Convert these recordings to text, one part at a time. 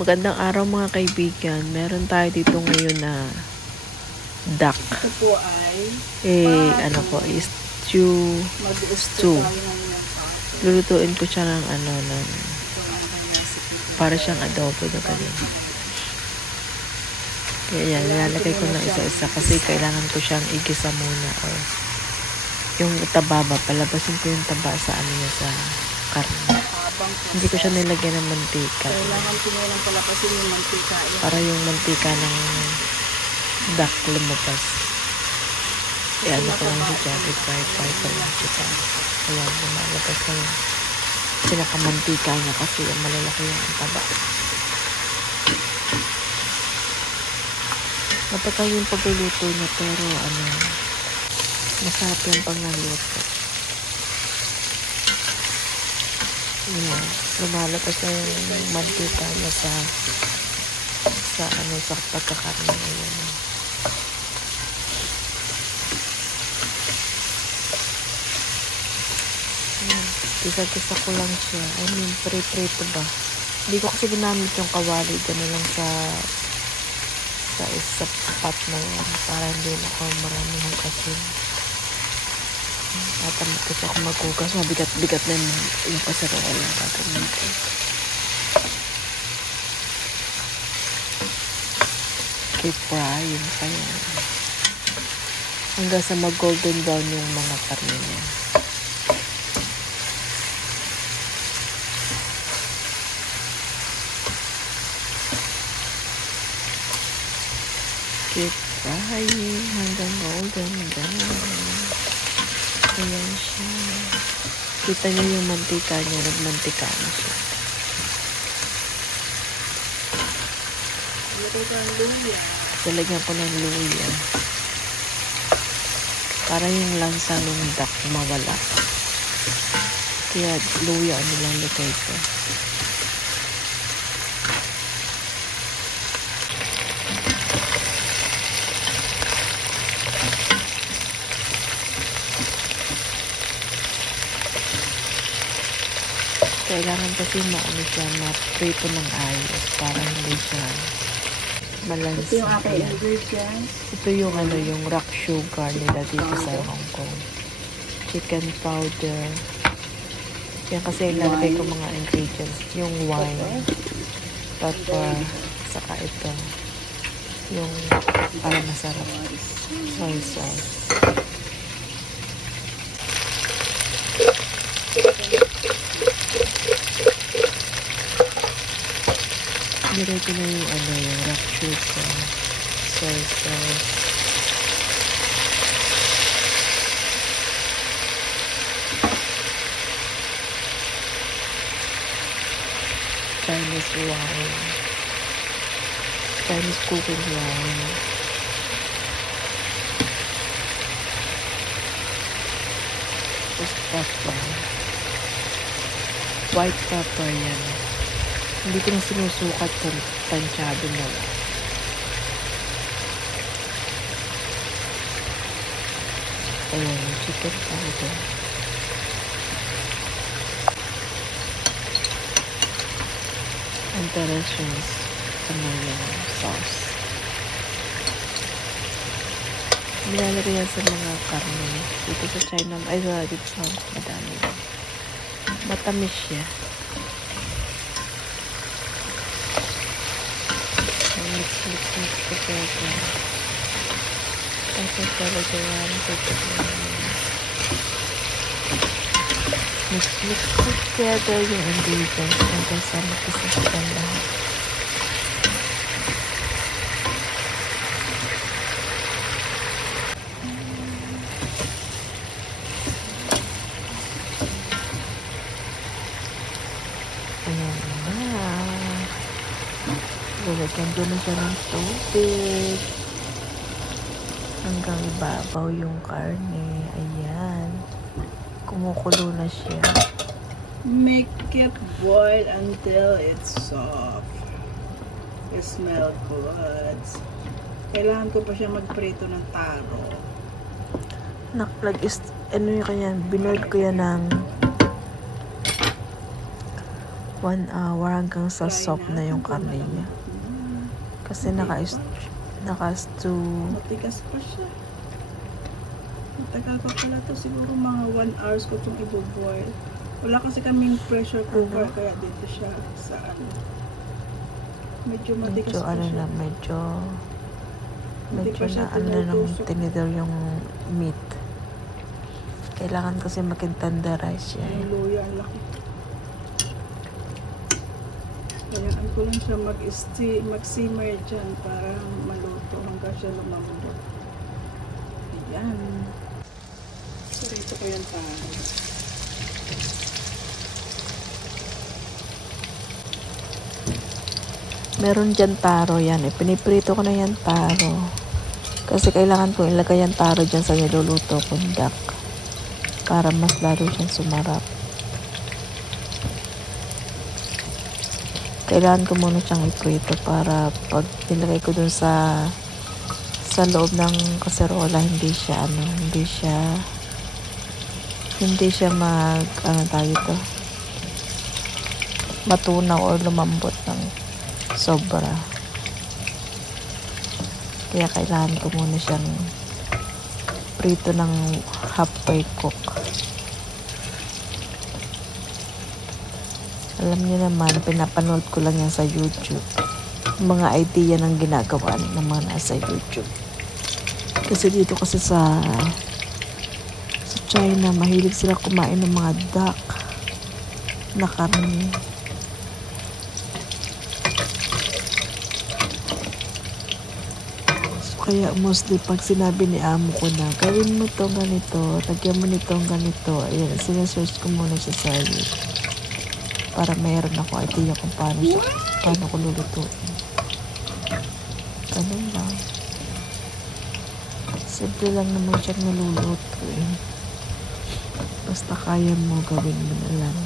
Magandang araw mga kaibigan. Meron tayo dito ngayon na duck. Ito po ay Ano po, is stew. mag-gusto tayo ng pato. Lulutuin ko siya ng Ito ang kanyang recipe. para siyang adobo na ganun. Kaya yan, nilalagay ko na isa-isa kasi kailangan ko siyang igisa muna or yung taba ba, palabasin ko yung taba sa ano niya sa karne. Hindi ko siya nilagyan ng mantika. Kailangan ko na lang palapasin yung mantika. Para yung mantika ng duck lumabas. Ano ko lang siya, fry ko lang siya. Kaya lumalabas na yung pinakamantika niya kasi yung malalaki yung taba. Matagal yung pagluluto niya pero masarap yung pangluto. Yan, lumalabas na yung mantika niya sa pagkakarne. Ayan. Gisa-gisa ko lang siya. Prito ba? Hindi ko kasi ginamit yung kawali. Gano'n lang sa pot na yan. Para hindi na ako maraming hugasin. Tatamad kasi ako maghugas. Mabigat-bigat na yung kasaroon ng gagawin ko. Keep frying pa yan. Hanggang sa mag-golden brown yung mga karne niya. Keep frying hanggang golden brown. Ayan siya. Kita niyo yung mantika niya. Nagmantika na siya. Talagyan ko ng luya. Para yung lansa ng duck mawala. Kaya luya ang nilalagay ko. Kailangan kasi siya ma-prito ng ayos para hindi siya malansa. Ito yung aking ingredients. Ito yung yung rock sugar nila dito sa Hong Kong. Chicken powder. Yan kasi ilalagay ko mga ingredients. Yung wine, pepper, saka ito. Yung para masarap. Soy sauce. Nilagay ko na yung rock sugar, soy sauce. Chinese wine. Chinese cooking wine. Tapos pepper. White pepper yan. Hindi ko na sinusukat kung tansyado na lang. Ayan, yung chicken powder. And the rest is yung sauce. Nilalagay yan sa mga karne. Dito sa China, dito sa madami. Matamis siya. Mix together. Tapos talagay yan. Mix together yung ingredients hanggang sa makisasipan lahat. Ayan na. Lalagyan ko na siya ng tubig. Hanggang ibabaw yung karne. Ayan. Kumukulo na siya. Make it boil until it's soft. It smells good. Kailangan ko pa siya magprito ng taro. Nakplag is, binoil ko yan ng 1 hour hanggang sa Try soft na yung natin kung karne niya. malambot na. Kasi Hindi naka-stew. Matigas pa siya. Matagal pa pala to. Siguro mga 1 hours ko itong i-boil. Wala kasi kaming pressure cooker Ano? kaya dito siya sa ano. Medyo matigas Medyo pa ano siya. na, medyo Hindi pa siya na ano na nung tumutusok. tinidor yung meat. Kailangan kasi maging tenderize siya. Yung luya, ang laki. Kayaan ko lang siya mag-simmer dyan para maluto hanggang siya lumambot. Ayan. So, ito ko yan tayo. Meron dyan taro yan. Piniprito ko na yan taro. Kasi kailangan kong ilagay yung taro dyan sa niluluto kong duck. Para mas lalo siyang sumarap. Kailangan ko muna siyang iprito para pag nilagay ko dun sa loob ng kaserola, hindi siya matunaw o lumambot ng sobra. Kaya kailangan ko muna siyang prito ng halfway cook. Alam niyo naman, pinapanood ko lang yan sa YouTube. Mga idea ng ginagawa ng mga nasa YouTube. Kasi dito kasi sa China, mahilig sila kumain ng mga duck na karne. So, kaya mostly pag sinabi ni amo ko na gawin mo to ganito, lagyan mo nito ganito, ayan, sinesearch ko muna siya sa YouTube para mayroon ako idea kung paano ko lulutuin. Ganun lang. Simple lang naman siyang naluluto eh. Basta kaya mo, gawin mo na lang.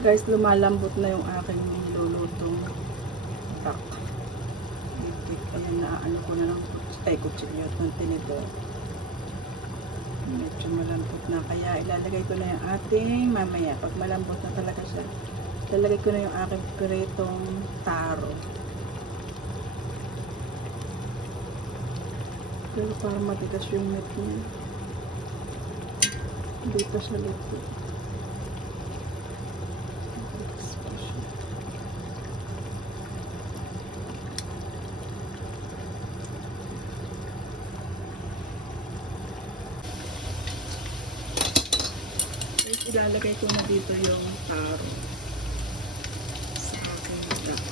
Guys, lumalambot na yung aking nilulutong duck. Ayan na, ano ko na lang, kutsilyo ng tinidor. Medyo malambot na, kaya ilalagay ko na yung ating mamaya. Pag malambot na talaga siya, ilalagay ko na yung aking piritong taro. Pero parang matigas yung meat niya. Hindi pa siya luto. Matigas pa siya. Tapos ilalagay ko na dito yung taro sa aking duck.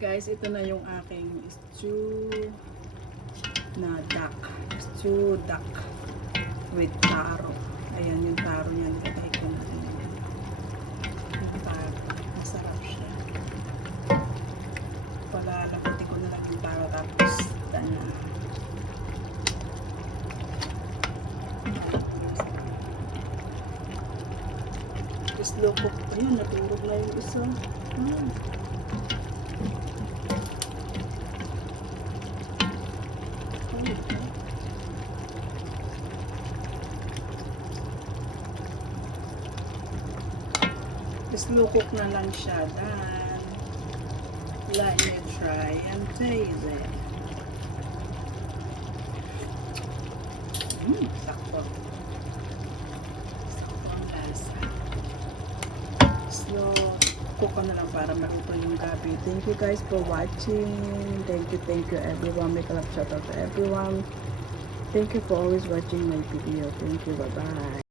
Guys, ito na yung aking stew na duck. Stew duck with taro. Ayan yung taro niya. Nilagay ko na yung taro. Masarap siya. Palalabutin ko na lang yung taro tapos na. Slow cook. Ayun, natulog na yung isa. Slow cook na lang siya. Dan, let me try and taste it. Sakto. Sakto ang lasa. i-cook ko na lang para maluto yung gabi. Thank you guys for watching. Thank you everyone. Make a love shout out to everyone. Thank you for always watching my video. Thank you. Bye-bye.